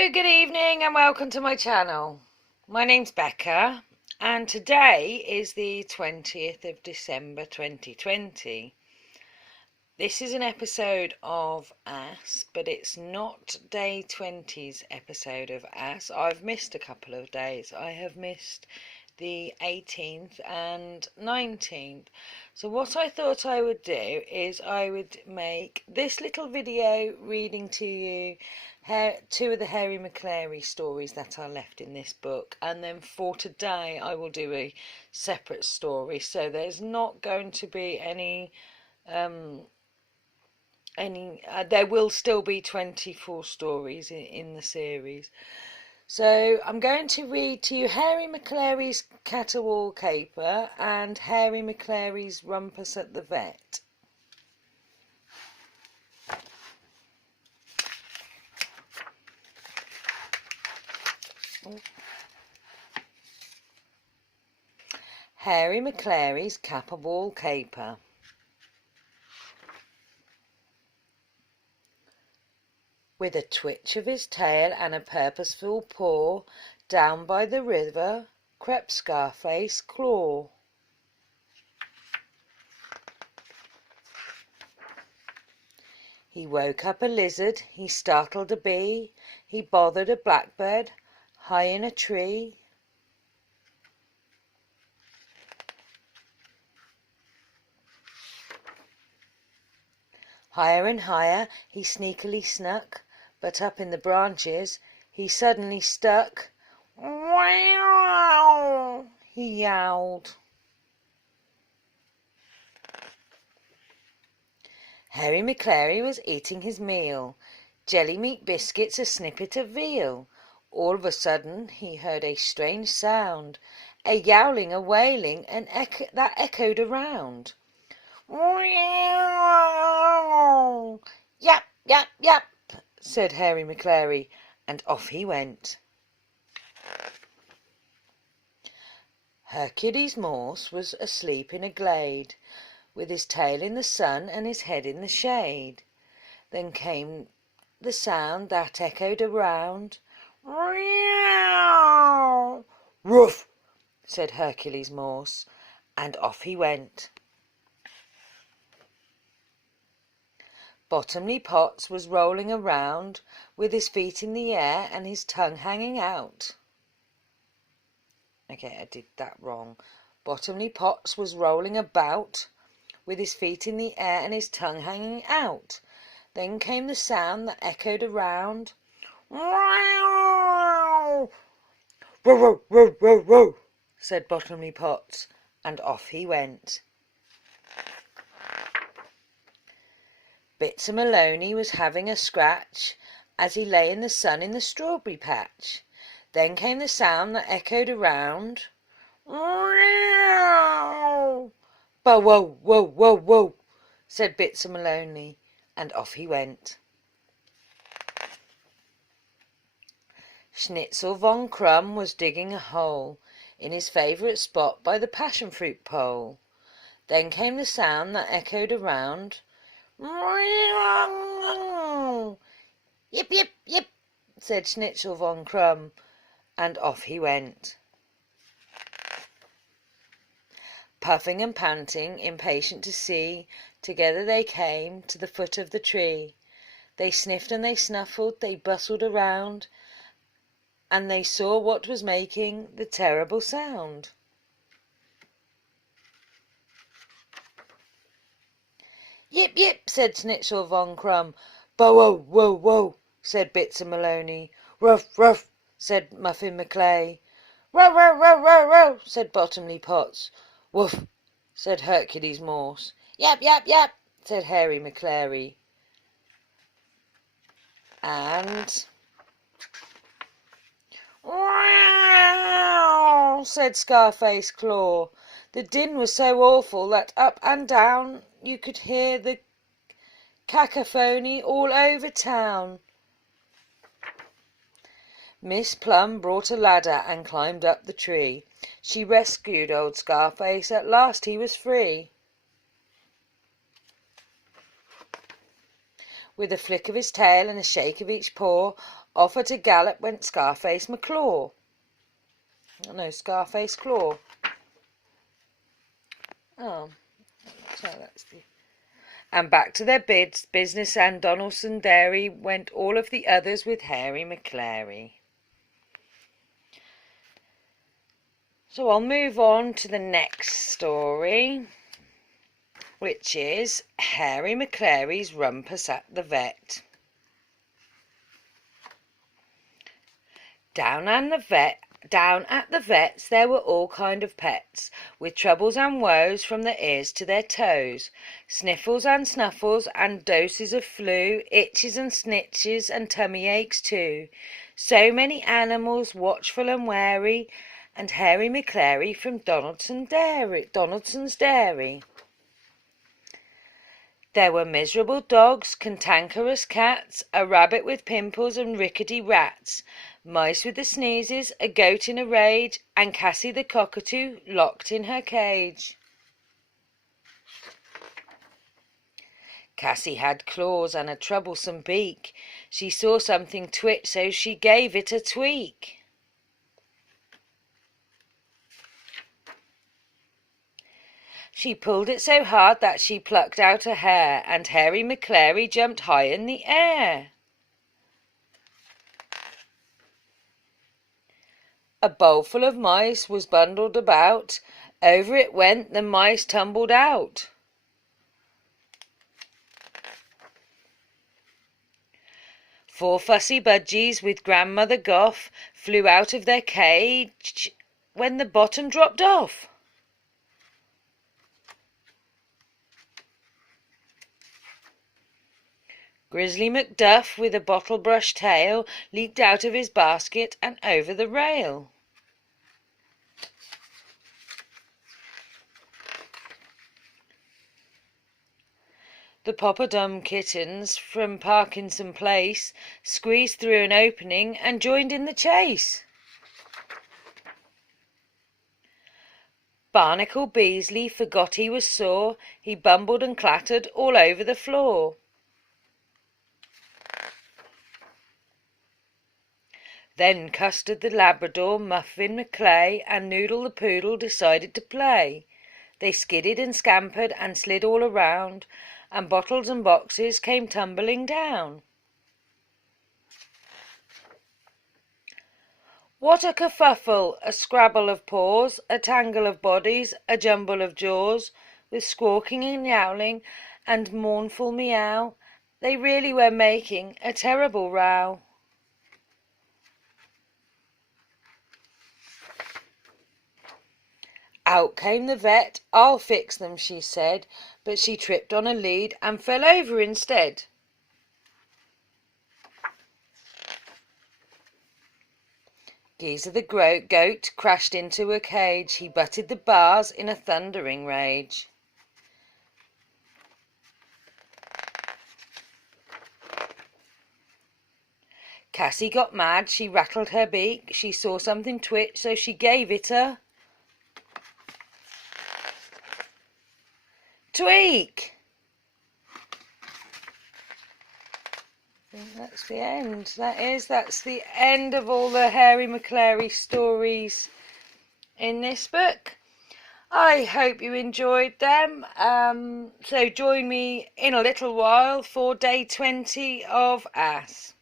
Hello, good evening and welcome to my channel. My name's Becca and today is the 20th of December 2020. This is an episode of Ass, but it's not day 20's episode of Ass. I've missed a couple of days. I have missed the 18th and 19th. So what I thought I would do is I would make this little video reading to you two of the Hairy Maclary stories that are left in this book, and then for today I will do a separate story, so there's not going to be any there will still be 24 stories in the series. So I'm going to read to you Hairy Maclary's Caterwaul Caper and Hairy Maclary's Rumpus at the Vet. Hairy Maclary's Caterwaul Caper. With a twitch of his tail and a purposeful paw, down by the river crept Scarface Claw. He woke up a lizard, he startled a bee, he bothered a blackbird high in a tree. Higher and higher he sneakily snuck, but up in the branches he suddenly stuck. Wow! He yowled. Hairy Maclary was eating his meal, jelly meat biscuits, a snippet of veal. All of a sudden he heard a strange sound, a yowling, a wailing, that echoed around. Yap, yap, yap, said Hairy Maclary, and off he went. Hercules Morse was asleep in a glade, with his tail in the sun and his head in the shade. Then came the sound that echoed around. Woof, said Hercules Morse, and off he went. Bottomley Potts was rolling around, with his feet in the air and his tongue hanging out. Okay, I did that wrong. Bottomley Potts was rolling about, with his feet in the air and his tongue hanging out. Then came the sound that echoed around. Wow! Row, row, row, row, row, said Bottomley Potts, and off he went. Bitzer Maloney was having a scratch as he lay in the sun in the strawberry patch. Then came the sound that echoed around. Bow, wow, whoa, whoa, whoa, said Bitzer Maloney, and off he went. Schnitzel von Krumm was digging a hole in his favourite spot by the passion fruit pole. Then came the sound that echoed around. Yip, yip, yip, said Schnitzel von Krumm, and off he went. Puffing and panting, impatient to see, together they came to the foot of the tree. They sniffed and they snuffled, they bustled around, and they saw what was making the terrible sound. Yip, yip, said Schnitzel von Krumm. Bow, wow, whoa, whoa, said Bitzer Maloney. Ruff, ruff, said Muffin Maclay. Row, row, row, row, row, said Bottomley Potts. Woof, said Hercules Morse. Yap, yap, yap, said Hairy Maclary. And wow, said Scarface Claw. The din was so awful that up and down you could hear the cacophony all over town. Miss Plum brought a ladder and climbed up the tree. She rescued old Scarface, at last he was free. With a flick of his tail and a shake of each paw, off at a gallop went Scarface Maclaw. Oh no, Scarface Claw. Oh, so that's the... And back to their business, and Donaldson Dairy went all of the others with Hairy Maclary. So I'll move on to the next story, which is Hairy Maclary's Rumpus at the Vet. Down at the vet's there were all kind of pets, with troubles and woes from their ears to their toes, sniffles and snuffles and doses of flu, itches and snitches and tummy aches too. So many animals watchful and wary, and Hairy Maclary from Donaldson's Dairy. There were miserable dogs, cantankerous cats, a rabbit with pimples and rickety rats, mice with the sneezes, a goat in a rage, and Cassie the cockatoo locked in her cage. Cassie had claws and a troublesome beak. She saw something twitch, so she gave it a tweak. She pulled it so hard that she plucked out a hair, and Hairy Maclary jumped high in the air. A bowl full of mice was bundled about. Over it went, the mice tumbled out. Four fussy budgies with Grandmother Goff flew out of their cage when the bottom dropped off. Grizzly Macduff, with a bottle brush tail, leaped out of his basket and over the rail. The Poppadom kittens from Parkinson Place squeezed through an opening and joined in the chase. Barnacle Beasley forgot he was sore. He bumbled and clattered all over the floor. Then Custard the Labrador, Muffin Maclay, and Noodle the Poodle decided to play. They skidded and scampered and slid all around, and bottles and boxes came tumbling down. What a kerfuffle, a scrabble of paws, a tangle of bodies, a jumble of jaws, with squawking and yowling and mournful meow. They really were making a terrible row. Out came the vet. I'll fix them, she said, but she tripped on a lead and fell over instead. Geezer the goat crashed into a cage. He butted the bars in a thundering rage. Cassie got mad. She rattled her beak. She saw something twitch, so she gave it a tweak. That's the end. That's the end of all the Hairy Maclary stories in this book. I hope you enjoyed them. So join me in a little while for day 20 of Ass.